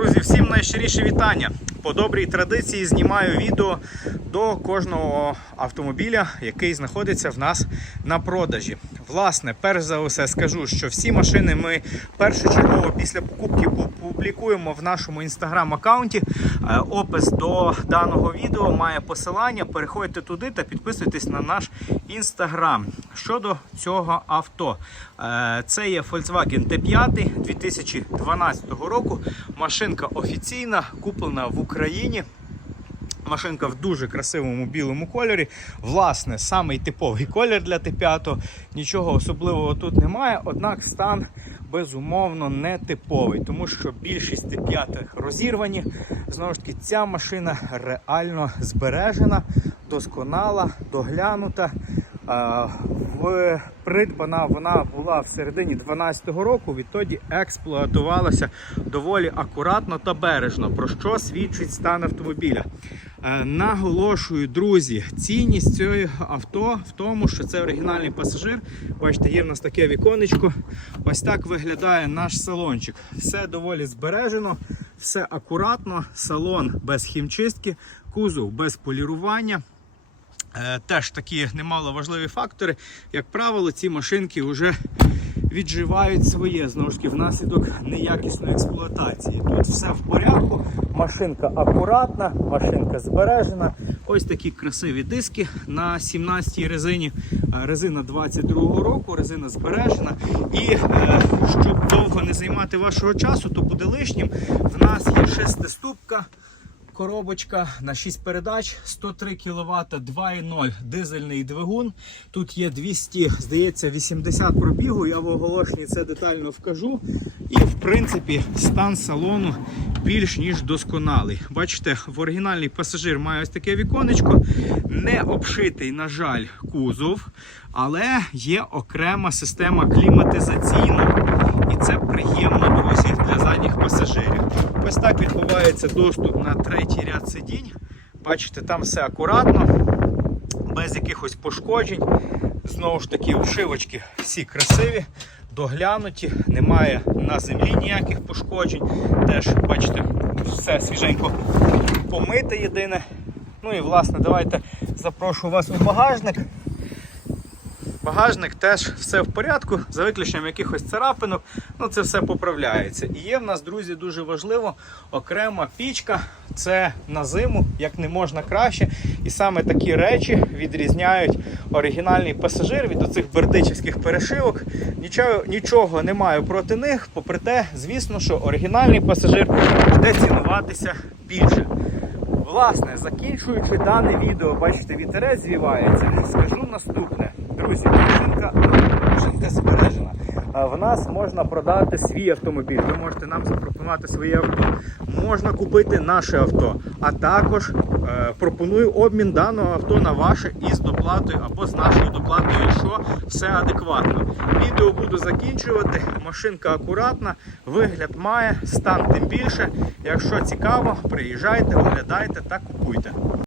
Друзі, всім найщиріше вітання. По добрій традиції знімаю відео до кожного автомобіля, який знаходиться в нас на продажі. Власне, перш за все скажу, що всі машини ми першочергово після покупки публікуємо в нашому інстаграм-аккаунті. Е, Опис до даного відео має посилання. Переходьте туди та підписуйтесь на наш інстаграм. Щодо цього авто, е, це є Volkswagen T5 2012 року. Машинка офіційна, куплена в Україні. Машинка в дуже красивому білому кольорі. Власне, самий типовий колір для Т5. Нічого особливого тут немає, однак стан безумовно не типовий, тому що більшість Т5 розірвані. Знову ж таки, ця машина реально збережена, досконала, доглянута. В придбана вона була в середині 2012 року. Відтоді експлуатувалася доволі акуратно та бережно, про що свідчить стан автомобіля. Е, Наголошую, друзі, цінність цього авто в тому, що це оригінальний пасажир. Бачите, є в нас таке віконечко. Ось так виглядає наш салончик. Все доволі збережено, все акуратно, салон без хімчистки, кузов без полірування. Е, Теж такі немало важливі фактори. Як правило, ці машинки вже відживають своє знову ж таки внаслідок неякісної експлуатації. Тут все в порядку, машинка акуратна, машинка збережена. Ось такі красиві диски на 17-й резині. Е, Резина 22-го року, резина збережена. І е, щоб довго не займати вашого часу, то буде лишнім. В нас є шестиступка коробочка на 6 передач, 103 кВт 2.0 дизельний двигун. Тут є 200, здається, 80 пробігу. Я в оголошенні це детально вкажу. І в принципі стан салону більш ніж досконалий. Бачите, в оригінальний пасажир має ось таке віконечко, не обшитий, на жаль, кузов, але є окрема система кліматизаційна. І це приємно, друзі, для задніх пасажирів. Ось так відбувається доступ на третій ряд сидінь. Бачите, там все акуратно, без якихось пошкоджень. Знову ж таки, обшивочки всі красиві, доглянуті, немає на землі ніяких пошкоджень. Теж, бачите, все свіженько помите єдине. Ну і власне, давайте запрошу вас у багажник. Багажник теж все в порядку, за виключенням якихось царапинок, ну це все поправляється. І є в нас, друзі, дуже важливо окрема пічка. Це на зиму, як не можна краще. І саме такі речі відрізняють оригінальний пасажир від оцих бердичівських перешивок. Нічого, нічого не проти них, попри те, звісно, що оригінальний пасажир буде цінуватися більше. Власне, закінчуючи дане відео, бачите, вітерець звівається. Скажу наступне. Друзі, машинка, машинка збережена. В нас можна продати свій автомобіль. Ви можете нам запропонувати своє авто. Можна купити наше авто. А також е, пропоную обмін даного авто на ваше із доплатою або з нашою доплатою, якщо все адекватно. Відео буду закінчувати. Машинка акуратна, вигляд має, стан тим більше. Якщо цікаво, приїжджайте, оглядайте та купуйте.